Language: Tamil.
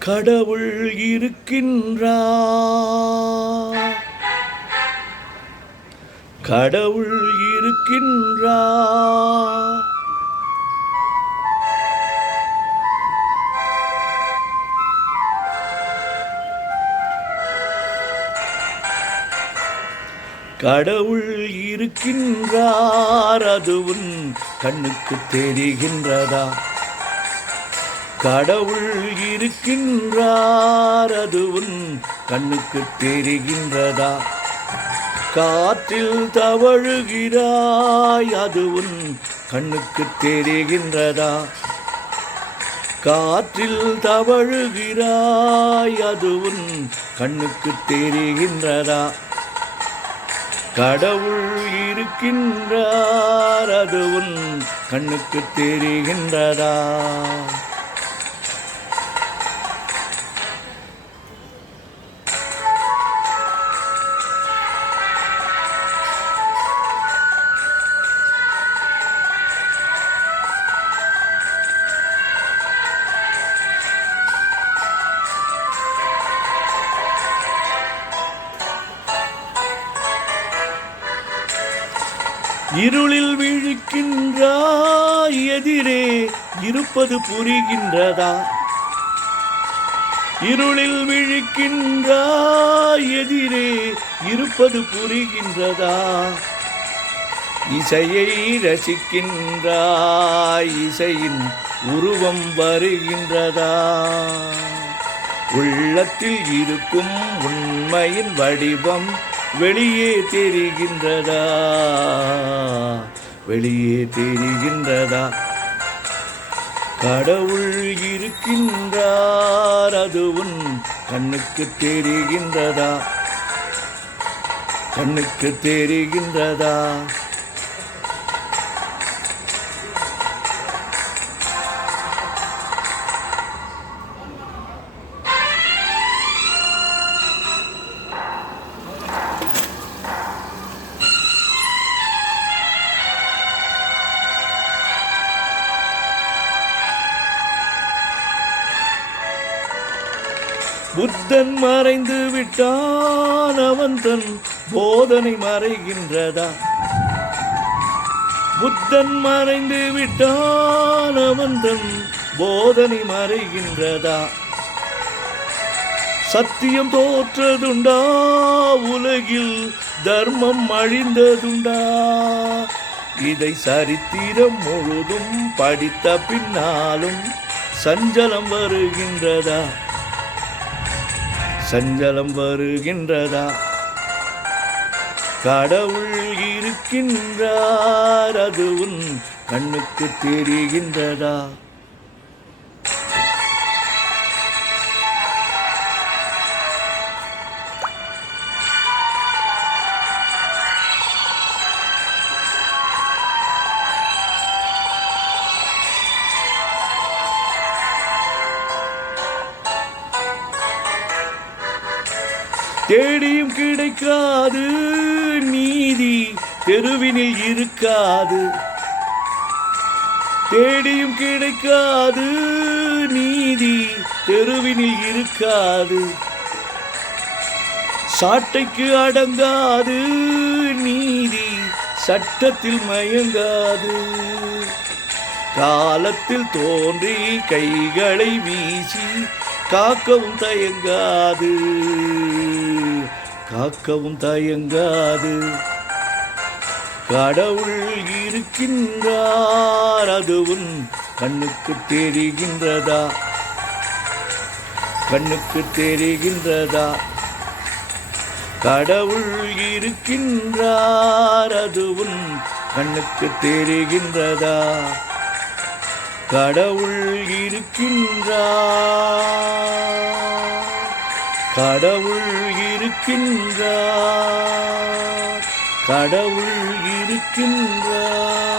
கடவுள் இருக்கின்றார். கடவுள் இருக்கின்றார். கடவுள் இருக்கின்றார். அது உன் கண்ணுக்கு தெரிகின்றதா? கடவுள் இருக்கின்றார். அது உன் கண்ணுக்கு தெரிகின்றதா? காற்றில் தவழுகிறாய். அது உன் கண்ணுக்கு தெரிகின்றதா? காற்றில் தவழுகிறாய். அது உன் கண்ணுக்கு தெரிகின்றதா? கடவுள் இருக்கின்றார். அது உன் கண்ணுக்கு தெரிகின்றதா? இருளில் விழிக்கின்றாய். எதிரே இருப்பது புரிகின்றதா? இருளில் விழிக்கின்றாய். எதிரே இருப்பது புரிகின்றதா? இசையை ரசிக்கின்றாய். இசையின் உருவம் வருகின்றதா? உள்ளத்தில் இருக்கும் உண்மையின் வடிவம் வெளியே தெரிகின்றதா? வெளியே தெரிகின்றதா? கடவுள் இருக்கின்றார். அது உன் கண்ணுக்கு தெரிகின்றதா? கண்ணுக்கு தெரிகின்றதா? புத்தன் மறைந்து விட்டான். அவன் தன் போதனை மறைகின்றதா? புத்தன் மறைந்து விட்டான். அவன் தன் போதனை மறைகின்றதா? சத்தியம் தோற்றதுண்டா? உலகில் தர்மம் அழிந்ததுண்டா? இதை சரித்திரம் முழுதும் படித்த பின்னாலும் சஞ்சலம் வருகின்றதா? சஞ்சலம் வருகின்றதா? கடவுள் இருக்கின்றார். அது உன் கண்ணுக்கு தெரிகின்றதா? தேடியும் கிடைக்காது நீதி தெருவினில் இருக்காது. தேடியும் கிடைக்காது நீதி தெருவினில் இருக்காது. சாட்டைக்கு அடங்காது நீதி சட்டத்தில் மயங்காது. காலத்தில் தோன்றி கைகளை வீசி காக்கவும் தயங்காது. காக்கவும் தயங்காது. கடவுள் இருக்கின்றார். அது உன் கண்ணுக்கு தெரிகின்றதா? கண்ணுக்கு தெரிகின்றதா? கடவுள் இருக்கின்றார். அது உன் கண்ணுக்கு தெரிகின்றதா? கடவுள் இருக்கின்றார். கடவுள் இருக்கின்றார். கடவுள் இருக்கின்றார்.